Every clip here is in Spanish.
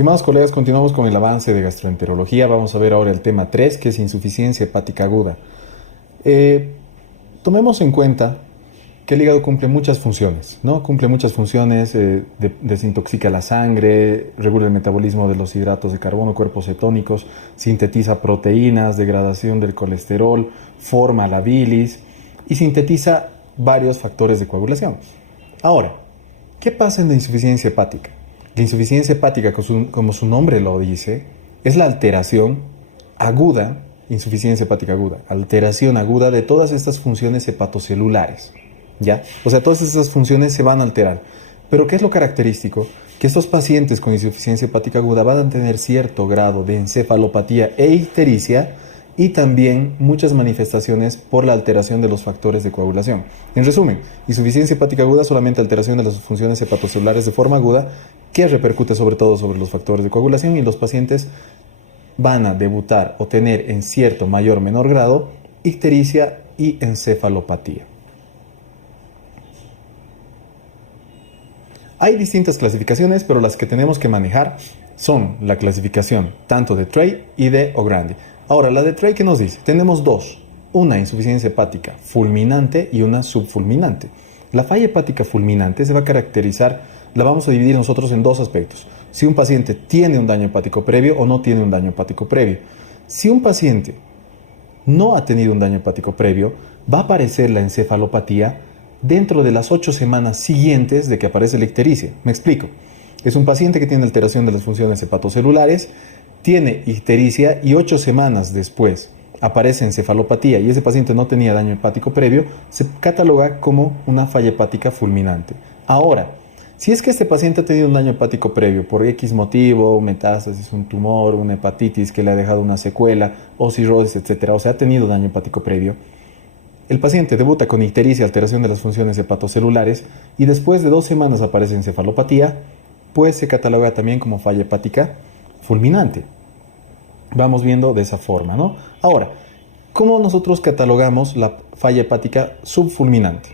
Estimados colegas, continuamos con el avance de gastroenterología. Vamos a ver ahora el tema 3, que es insuficiencia hepática aguda. Tomemos en cuenta que el hígado cumple muchas funciones, ¿no? Cumple muchas funciones, desintoxica la sangre, regula el metabolismo de los hidratos de carbono, cuerpos cetónicos, sintetiza proteínas, degradación del colesterol, forma la bilis y sintetiza varios factores de coagulación. Ahora, ¿qué pasa en la insuficiencia hepática? La insuficiencia hepática, como su nombre lo dice, es la alteración aguda, insuficiencia hepática aguda, alteración aguda de todas estas funciones hepatocelulares, ¿ya? O sea, todas estas funciones se van a alterar. Pero ¿qué es lo característico? Que estos pacientes con insuficiencia hepática aguda van a tener cierto grado de encefalopatía e ictericia y también muchas manifestaciones por la alteración de los factores de coagulación. En resumen, insuficiencia hepática aguda, solamente alteración de las funciones hepatocelulares de forma aguda, que repercute sobre todo sobre los factores de coagulación, y los pacientes van a debutar o tener en cierto mayor o menor grado ictericia y encefalopatía. Hay distintas clasificaciones, pero las que tenemos que manejar son la clasificación tanto de Trey y de O'Grady. Ahora, la de Trey, ¿qué nos dice? Tenemos dos: una insuficiencia hepática fulminante y una subfulminante. La falla hepática fulminante se va a caracterizar, la vamos a dividir nosotros en dos aspectos: si un paciente tiene un daño hepático previo o no tiene un daño hepático previo. Si un paciente no ha tenido un daño hepático previo, va a aparecer la encefalopatía dentro de las 8 semanas siguientes de que aparece la ictericia. Me explico. Es un paciente que tiene alteración de las funciones hepatocelulares, tiene ictericia y 8 semanas después aparece encefalopatía y ese paciente no tenía daño hepático previo, se cataloga como una falla hepática fulminante. Ahora, si es que este paciente ha tenido un daño hepático previo por X motivo, metástasis, un tumor, una hepatitis que le ha dejado una secuela, o cirrosis, etc., o sea, ha tenido daño hepático previo, el paciente debuta con ictericia, alteración de las funciones hepatocelulares, y después de 2 semanas aparece encefalopatía, pues se cataloga también como falla hepática fulminante. Vamos viendo de esa forma, ¿no? Ahora, ¿cómo nosotros catalogamos la falla hepática subfulminante?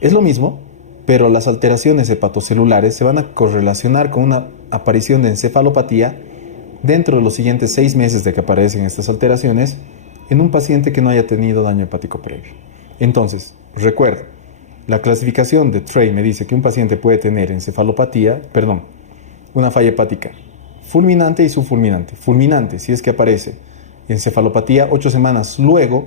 Es lo mismo, pero las alteraciones hepatocelulares se van a correlacionar con una aparición de encefalopatía dentro de los siguientes 6 meses de que aparecen estas alteraciones en un paciente que no haya tenido daño hepático previo. Entonces, recuerda, la clasificación de Trey me dice que un paciente puede tener una falla hepática fulminante y subfulminante. Fulminante, si es que aparece encefalopatía 8 semanas luego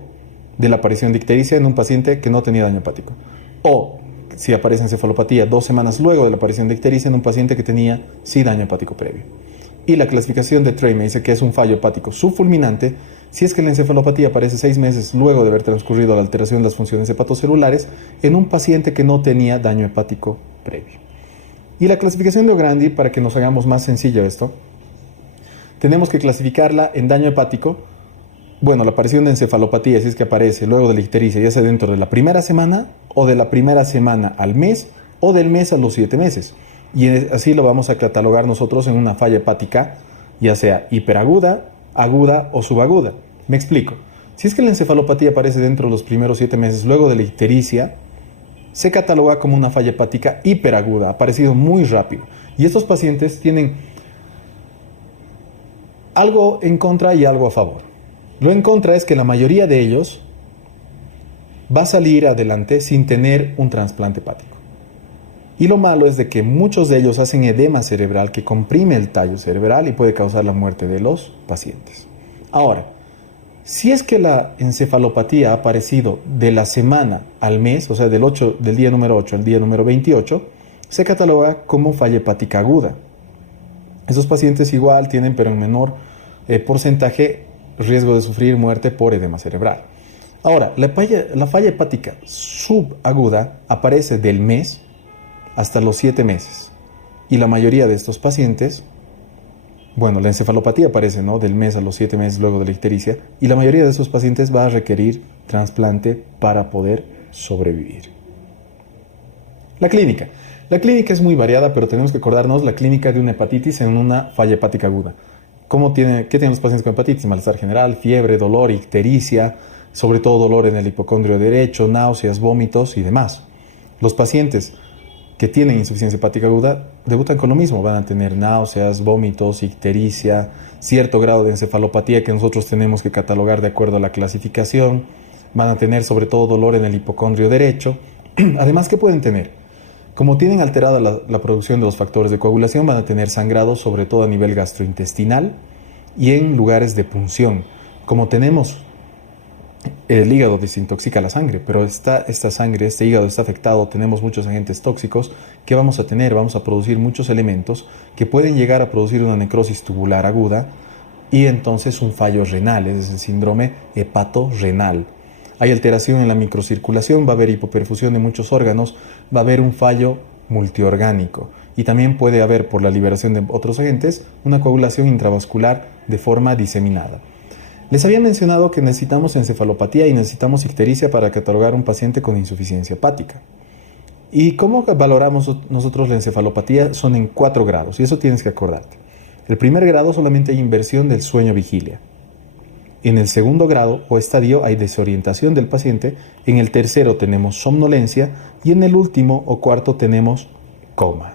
de la aparición de ictericia en un paciente que no tenía daño hepático. O si aparece encefalopatía 2 semanas luego de la aparición de ictericia en un paciente que tenía sí daño hepático previo. Y la clasificación de Trey me dice que es un fallo hepático subfulminante si es que la encefalopatía aparece 6 meses luego de haber transcurrido la alteración de las funciones hepatocelulares en un paciente que no tenía daño hepático previo. Y la clasificación de O'Grady, para que nos hagamos más sencillo esto, tenemos que clasificarla en daño hepático. Bueno, la aparición de encefalopatía, si es que aparece luego de la ictericia, ya sea dentro de la primera semana, o de la primera semana al mes, o del mes a los 7 meses. Y así lo vamos a catalogar nosotros en una falla hepática, ya sea hiperaguda, aguda o subaguda. Me explico. Si es que la encefalopatía aparece dentro de los primeros 7 meses luego de la ictericia, se cataloga como una falla hepática hiperaguda, ha aparecido muy rápido. Y estos pacientes tienen algo en contra y algo a favor. Lo en contra es que la mayoría de ellos va a salir adelante sin tener un trasplante hepático. Y lo malo es de que muchos de ellos hacen edema cerebral que comprime el tallo cerebral y puede causar la muerte de los pacientes. Ahora, si es que la encefalopatía ha aparecido de la semana al mes, o sea, del día número 8 al día número 28, se cataloga como falla hepática aguda. Esos pacientes igual tienen, pero en menor porcentaje, riesgo de sufrir muerte por edema cerebral. Ahora, la falla hepática subaguda aparece del mes hasta los 7 meses. Y la mayoría de estos pacientes, la encefalopatía aparece, ¿no?, del mes a los 7 meses luego de la ictericia, y la mayoría de esos pacientes va a requerir trasplante para poder sobrevivir. La clínica. La clínica es muy variada, pero tenemos que acordarnos la clínica de una hepatitis en una falla hepática aguda. ¿Qué tienen los pacientes con hepatitis? Malestar general, fiebre, dolor, ictericia, sobre todo dolor en el hipocondrio derecho, náuseas, vómitos y demás. Los pacientes que tienen insuficiencia hepática aguda debutan con lo mismo, van a tener náuseas, vómitos, ictericia, cierto grado de encefalopatía que nosotros tenemos que catalogar de acuerdo a la clasificación, van a tener sobre todo dolor en el hipocondrio derecho. Además, ¿qué pueden tener? Como tienen alterada la producción de los factores de coagulación, van a tener sangrado sobre todo a nivel gastrointestinal y en lugares de punción. Como tenemos el hígado desintoxica la sangre, pero esta sangre, este hígado está afectado, tenemos muchos agentes tóxicos, ¿qué vamos a tener? Vamos a producir muchos elementos que pueden llegar a producir una necrosis tubular aguda y entonces un fallo renal, es el síndrome hepatorrenal. Hay alteración en la microcirculación, va a haber hipoperfusión de muchos órganos, va a haber un fallo multiorgánico y también puede haber, por la liberación de otros agentes, una coagulación intravascular de forma diseminada. Les había mencionado que necesitamos encefalopatía y necesitamos ictericia para catalogar un paciente con insuficiencia hepática. ¿Y cómo valoramos nosotros la encefalopatía? Son en 4 grados y eso tienes que acordarte. El primer grado solamente hay inversión del sueño-vigilia. En el segundo grado o estadio hay desorientación del paciente. En el tercero tenemos somnolencia y en el último o cuarto tenemos coma.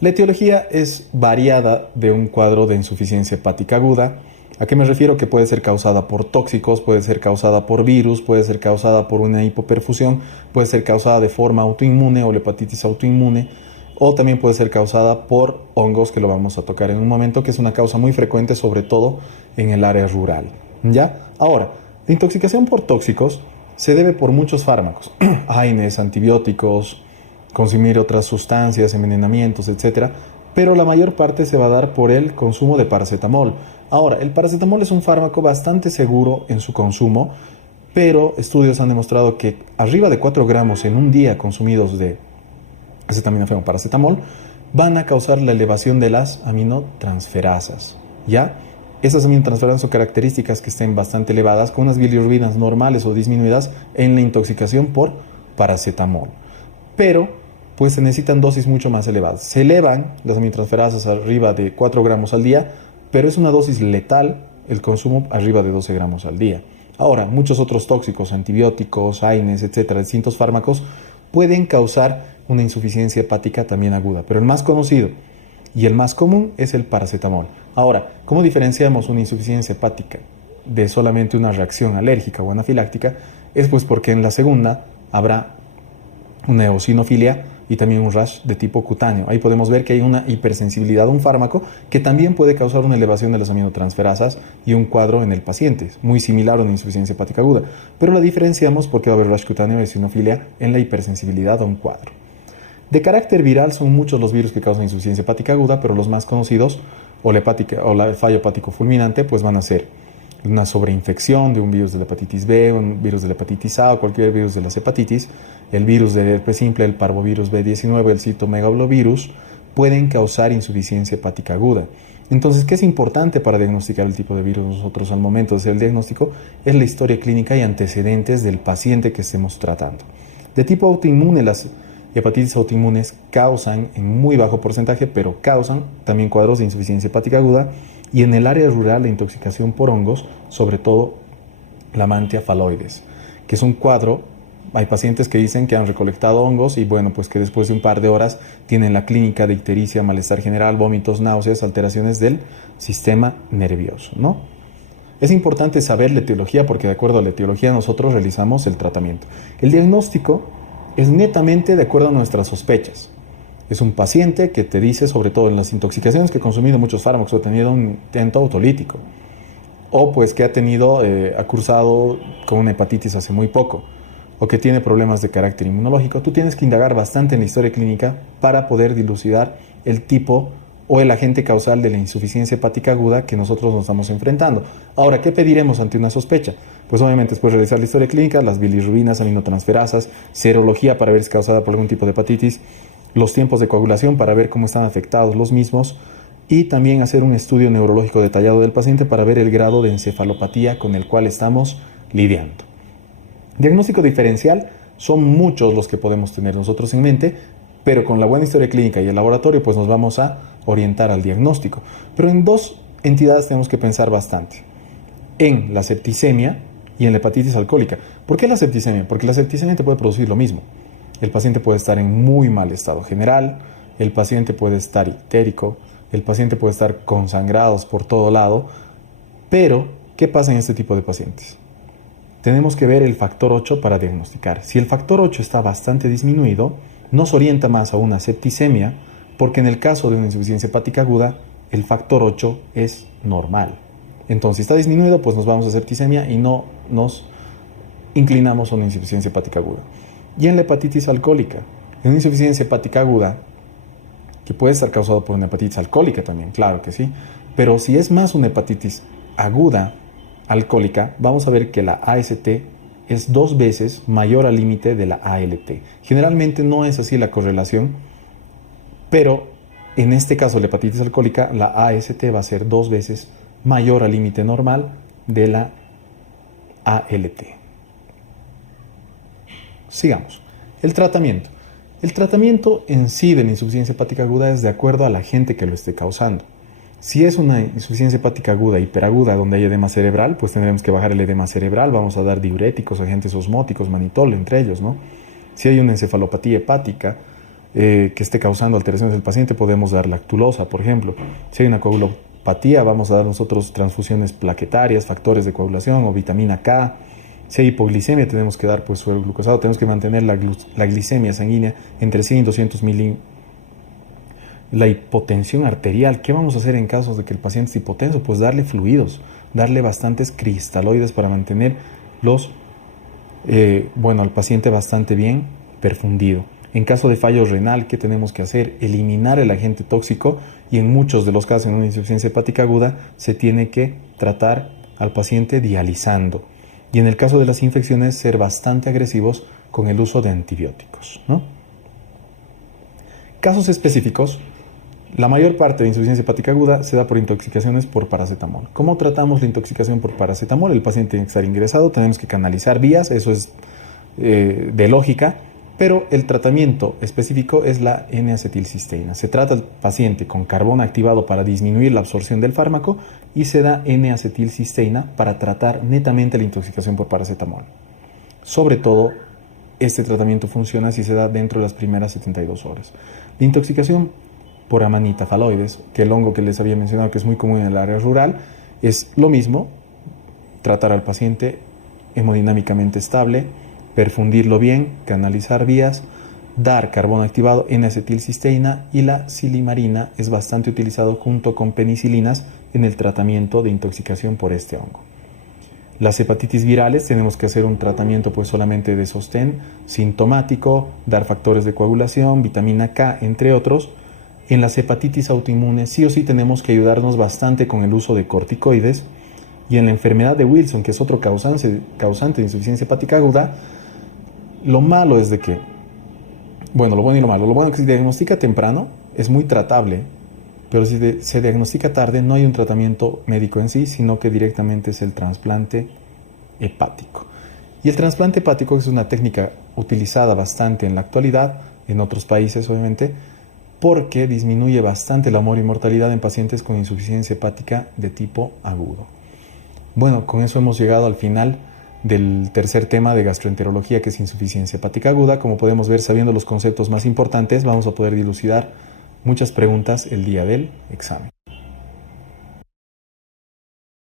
La etiología es variada de un cuadro de insuficiencia hepática aguda. ¿A qué me refiero? Que puede ser causada por tóxicos, puede ser causada por virus, puede ser causada por una hipoperfusión, puede ser causada de forma autoinmune o la hepatitis autoinmune, o también puede ser causada por hongos, que lo vamos a tocar en un momento, que es una causa muy frecuente, sobre todo en el área rural. ¿Ya? Ahora, la intoxicación por tóxicos se debe por muchos fármacos, AINES, antibióticos, consumir otras sustancias, envenenamientos, etc. Pero la mayor parte se va a dar por el consumo de paracetamol. Ahora, el paracetamol es un fármaco bastante seguro en su consumo, pero estudios han demostrado que arriba de 4 gramos en un día consumidos de acetaminofén o paracetamol van a causar la elevación de las aminotransferasas, ¿ya? Esas aminotransferasas son características que estén bastante elevadas, con unas bilirrubinas normales o disminuidas en la intoxicación por paracetamol. Pero pues se necesitan dosis mucho más elevadas. Se elevan las aminotransferasas arriba de 4 gramos al día, pero es una dosis letal el consumo arriba de 12 gramos al día. Ahora, muchos otros tóxicos, antibióticos, AINES, etcétera, distintos fármacos, pueden causar una insuficiencia hepática también aguda, pero el más conocido y el más común es el paracetamol. Ahora, ¿cómo diferenciamos una insuficiencia hepática de solamente una reacción alérgica o anafiláctica? Es pues porque en la segunda habrá una eosinofilia y también un rash de tipo cutáneo. Ahí podemos ver que hay una hipersensibilidad a un fármaco que también puede causar una elevación de las aminotransferasas y un cuadro en el paciente, muy similar a una insuficiencia hepática aguda, pero la diferenciamos porque va a haber rash cutáneo y eosinofilia en la hipersensibilidad a un cuadro. De carácter viral son muchos los virus que causan insuficiencia hepática aguda, pero los más conocidos, o el fallo hepático fulminante, pues van a ser una sobreinfección de un virus de la hepatitis B, un virus de la hepatitis A o cualquier virus de las hepatitis, el virus del herpes simple, el parvovirus B19, el citomegalovirus, pueden causar insuficiencia hepática aguda. Entonces, ¿qué es importante para diagnosticar el tipo de virus nosotros al momento de hacer el diagnóstico? Es la historia clínica y antecedentes del paciente que estemos tratando. De tipo autoinmune, las hepatitis autoinmunes causan en muy bajo porcentaje, pero causan también cuadros de insuficiencia hepática aguda. Y en el área rural, la intoxicación por hongos, sobre todo la Mantia phalloides, que es un cuadro. Hay pacientes que dicen que han recolectado hongos y bueno, pues que después de un par de horas tienen la clínica de ictericia, malestar general, vómitos, náuseas, alteraciones del sistema nervioso, ¿no? Es importante saber la etiología porque de acuerdo a la etiología nosotros realizamos el tratamiento. El diagnóstico es netamente de acuerdo a nuestras sospechas. Es un paciente que te dice, sobre todo en las intoxicaciones, que ha consumido muchos fármacos o ha tenido un intento autolítico, o pues que ha cursado con una hepatitis hace muy poco, o que tiene problemas de carácter inmunológico. Tú tienes que indagar bastante en la historia clínica para poder dilucidar el tipo o el agente causal de la insuficiencia hepática aguda que nosotros nos estamos enfrentando. Ahora, ¿qué pediremos ante una sospecha? Pues obviamente después de realizar la historia clínica, las bilirrubinas, aminotransferasas, serología para ver si es causada por algún tipo de hepatitis, los tiempos de coagulación para ver cómo están afectados los mismos y también hacer un estudio neurológico detallado del paciente para ver el grado de encefalopatía con el cual estamos lidiando. Diagnóstico diferencial, son muchos los que podemos tener nosotros en mente, pero con la buena historia clínica y el laboratorio pues nos vamos a orientar al diagnóstico. Pero en 2 entidades tenemos que pensar bastante, en la septicemia y en la hepatitis alcohólica. ¿Por qué la septicemia? Porque la septicemia te puede producir lo mismo. el paciente puede estar en muy mal estado general, el paciente puede estar ictérico, el paciente puede estar con sangrados por todo lado, pero ¿qué pasa en este tipo de pacientes? Tenemos que ver el factor 8 para diagnosticar. Si el factor 8 está bastante disminuido, nos orienta más a una septicemia, porque en el caso de una insuficiencia hepática aguda, el factor 8 es normal. Entonces, si está disminuido, pues nos vamos a septicemia y no nos inclinamos a una insuficiencia hepática aguda. Y en la hepatitis alcohólica, en una insuficiencia hepática aguda, que puede estar causado por una hepatitis alcohólica también, claro que sí, pero si es más una hepatitis aguda alcohólica, vamos a ver que la AST es 2 veces mayor al límite de la ALT. Generalmente no es así la correlación, pero en este caso la hepatitis alcohólica, la AST va a ser 2 veces mayor al límite normal de la ALT. Sigamos. El tratamiento. El tratamiento en sí de la insuficiencia hepática aguda es de acuerdo al agente que lo esté causando. Si es una insuficiencia hepática aguda, hiperaguda, donde hay edema cerebral, pues tendremos que bajar el edema cerebral, vamos a dar diuréticos, agentes osmóticos, manitol, entre ellos, ¿no? Si hay una encefalopatía hepática que esté causando alteraciones del paciente, podemos dar lactulosa, por ejemplo. Si hay una coagulopatía, vamos a dar nosotros transfusiones plaquetarias, factores de coagulación o vitamina K. Si hay hipoglicemia, tenemos que dar pues suero glucosado, tenemos que mantener la glicemia sanguínea entre 100 y 200 milímetros. La hipotensión arterial, ¿qué vamos a hacer en casos de que el paciente es hipotenso? Pues darle fluidos, darle bastantes cristaloides para mantener al paciente bastante bien perfundido. En caso de fallo renal, ¿qué tenemos que hacer? Eliminar el agente tóxico y en muchos de los casos en una insuficiencia hepática aguda se tiene que tratar al paciente dializando. Y en el caso de las infecciones, ser bastante agresivos con el uso de antibióticos, ¿no? Casos específicos. La mayor parte de insuficiencia hepática aguda se da por intoxicaciones por paracetamol. ¿Cómo tratamos la intoxicación por paracetamol? El paciente tiene que estar ingresado, tenemos que canalizar vías, eso es de lógica, pero el tratamiento específico es la N-acetilcisteína. Se trata al paciente con carbón activado para disminuir la absorción del fármaco y se da N-acetilcisteína para tratar netamente la intoxicación por paracetamol. Sobre todo, este tratamiento funciona si se da dentro de las primeras 72 horas. La intoxicación por amanita phalloides, que el hongo que les había mencionado que es muy común en el área rural, es lo mismo, tratar al paciente hemodinámicamente estable, perfundirlo bien, canalizar vías, dar carbón activado en acetilcisteína y la silimarina es bastante utilizado junto con penicilinas en el tratamiento de intoxicación por este hongo. Las hepatitis virales tenemos que hacer un tratamiento pues solamente de sostén sintomático, dar factores de coagulación, vitamina K, entre otros. En las hepatitis autoinmunes sí o sí tenemos que ayudarnos bastante con el uso de corticoides. Y en la enfermedad de Wilson, que es otro causante de insuficiencia hepática aguda, lo malo es de que, bueno, lo bueno y lo malo. Lo bueno es que si diagnostica temprano es muy tratable, pero si se diagnostica tarde no hay un tratamiento médico en sí, sino que directamente es el trasplante hepático. Y el trasplante hepático es una técnica utilizada bastante en la actualidad, en otros países obviamente, porque disminuye bastante la mortalidad en pacientes con insuficiencia hepática de tipo agudo. Bueno, con eso hemos llegado al final del tercer tema de gastroenterología, que es insuficiencia hepática aguda. Como podemos ver, sabiendo los conceptos más importantes, vamos a poder dilucidar muchas preguntas el día del examen.